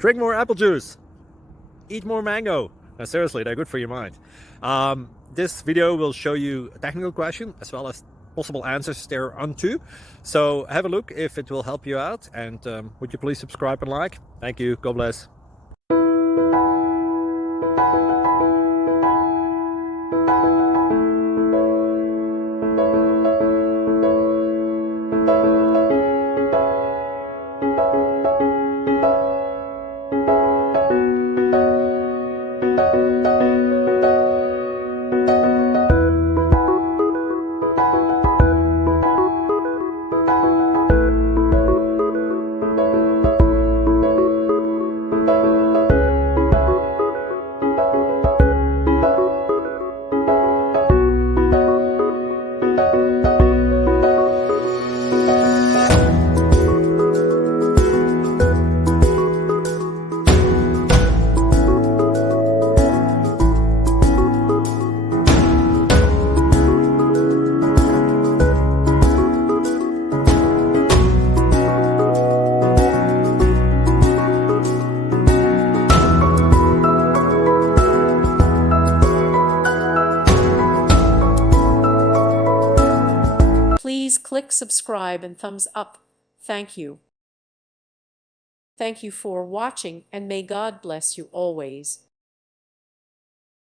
Drink more apple juice. Eat more mango. No, seriously, they're good for your mind. This video will show you a technical question as well as possible answers thereunto. So have a look if it will help you out, and would you please subscribe and like? Thank you. God bless. Please click subscribe and thumbs up. Thank you. Thank you for watching, and may God bless you always.